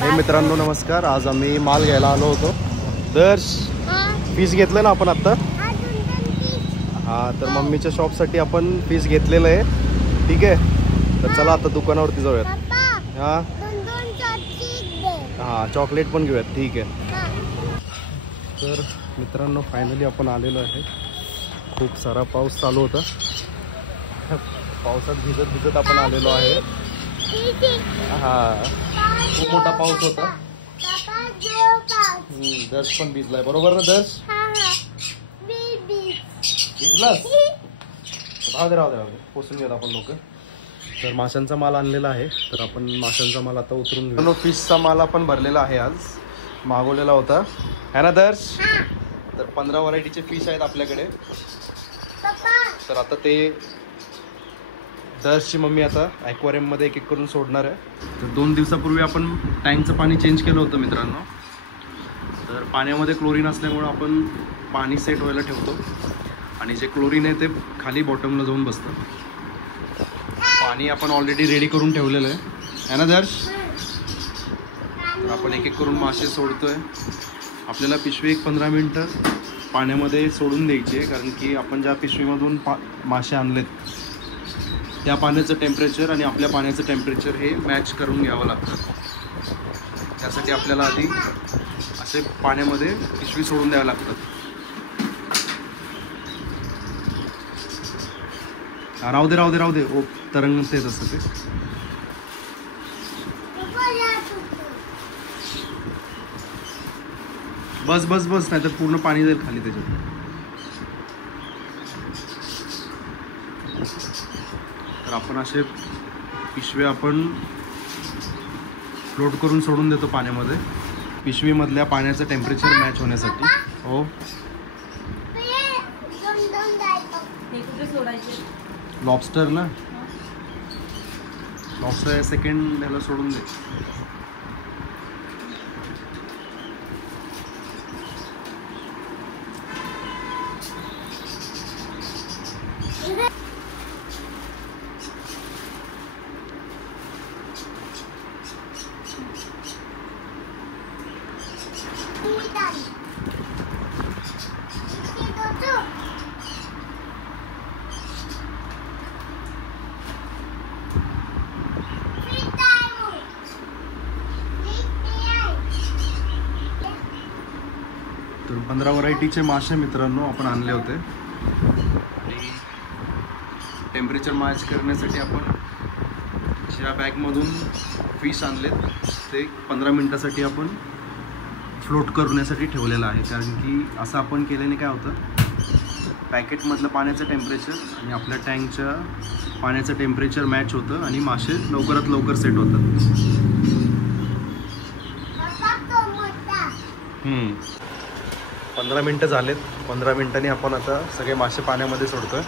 हे मित्रांनो नमस्कार. आज आम्ही माल घ्यायला आलो होतो. दर्श पीस घेतलं ना आपण आत्ता. हां तर मम्मीच्या शॉपसाठी आपण पीस घेतलेलं आहे. ठीक आहे तर चला आता दुकानावरती जाऊयात. हां हां चॉकलेट पण घेऊयात. ठीक आहे. तर मित्रांनो फायनली आपण आलेलो आहे. खूप सारा पाऊस चालू होता. पावसात भिजत भिजत आपण आलेलो आहे. हां खूप मोठा पाऊस होता. दर्श पण भिजलाय बरोबर ना दर्श. भिजलास राहू दे पोचून घेत आपण लोक. तर माशांचा माल आणलेला आहे. तर आपण माशांचा माल आता उतरून घेऊ. फिशचा माल आपण भरलेला आहे. आज मागवलेला होता है ना दर्श. तर 15 व्हरायटीचे फिश आहेत आपल्याकडे. तर आता ते दर्शची मम्मी आता ॲक्वेरियममध्ये एक एक करून सोडणार आहे. तर 2 दिवसापूर्वी आपण टँकचं पाणी चेंज केलं होतं मित्रांनो. तर पाण्यामध्ये क्लोरीन असल्यामुळं आपण पाणी सेट व्हायला ठेवतो आणि जे क्लोरीन आहे ते खाली बॉटमला जाऊन बसतं. पाणी आपण ऑलरेडी रेडी करून ठेवलेलं आहे ना दर्श. तर आपण एक एक करून मासे सोडतोय. आपल्याला पिशवी 15 मिनटं पाण्यामध्ये सोडून द्यायची आहे, कारण की आपण ज्या पिशवीमधून मासे आणलेत त्या पाण्याचं टेम्परेचर आणि आपल्या पाण्याचं टेम्परेचर हे मॅच करून घ्यावं लागतं. त्यासाठी आपल्याला आधी असे पाण्यामध्ये पिशवी सोडून द्यावं लागतं. राहू दे ओ तरंगते तसं ते. बस नाही तर पूर्ण पाणी जाईल खाली त्याच्यात. तर आपण असे पिशव्या आपण फ्लोट करून सोडून देतो पाण्यामध्ये, पिशवीमधल्या पाण्याचं टेम्परेचर मॅच होण्यासाठी. हो लॉबस्टर ना. लॉबस्टर सेकंड ह्याला सोडून दे. तर 15 व्हरायटीचे मासे मित्रांनो आपण आणले होते. आणि टेम्परेचर मॅच करण्यासाठी आपण ज्या बॅगमधून फिश आणलेत ते 15 मिनटासाठी आपण फ्लोट करण्यासाठी ठेवलेलं आहे. कारण की असं आपण केल्याने काय होतं, पॅकेटमधलं पाण्याचं टेम्परेचर आणि आपल्या टँकच्या पाण्याचं टेम्परेचर मॅच होतं आणि मासे लवकरात लवकर सेट होतात. 15 मिनटं झालेत. 15 मिनटांनी आपण आता सगळे मासे पाण्यामध्ये सोडतोय.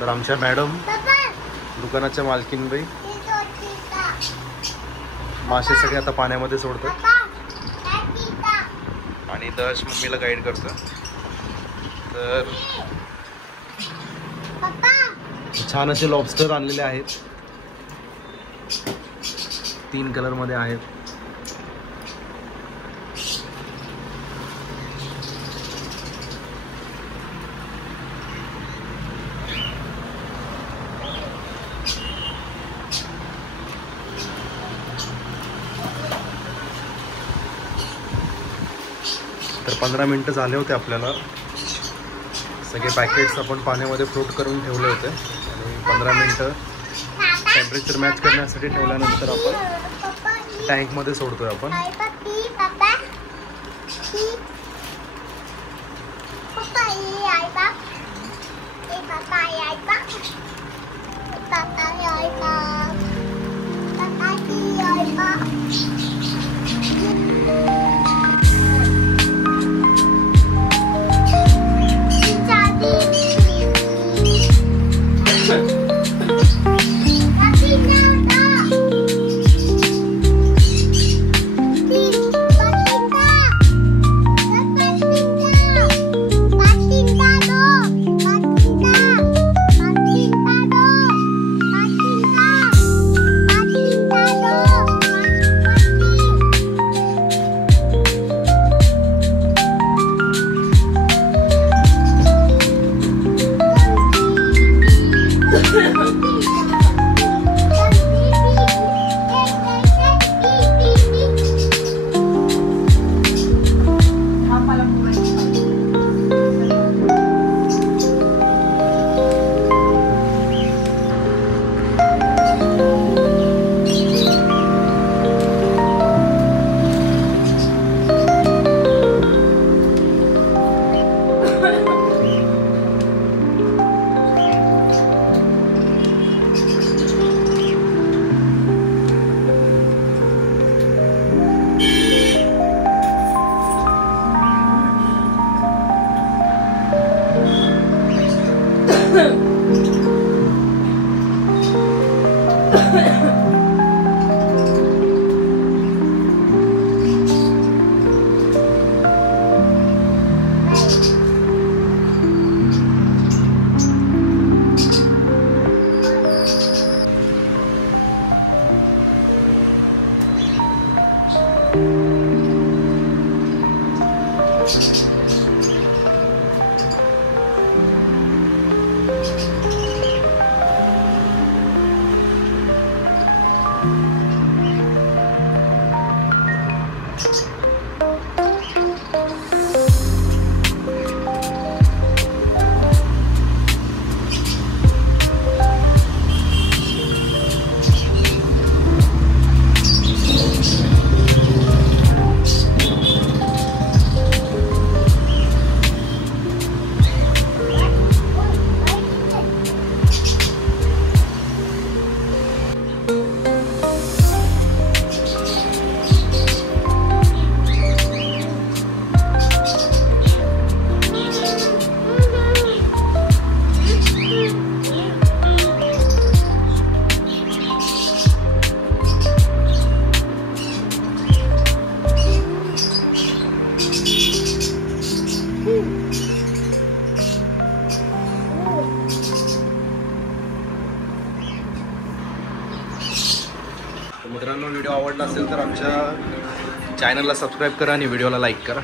तर आमच्या मॅडम दुकानाच्या मालकीनबाई मासे सगळे आता पाण्यामध्ये सोडतात आणि दर्श मम्मीला गाईड करतो. तर छान असे लॉबस्टर आणलेले आहेत. 3 कलरमध्ये आहेत. तर 15 मिनटं झाले होते. आपल्याला सगळे पॅकेट्स आपण पाण्यामध्ये फ्लोट करून ठेवले होते आणि 15 मिनटं टेम्परेचर मॅच करण्यासाठी ठेवल्यानंतर आपण टँकमध्ये सोडतोय आपण. Tado. मित्रांनो, व्हिडिओ आवडला असेल तर आमच्या चॅनलला सबस्क्राईब करा आणि व्हिडिओला लाईक करा.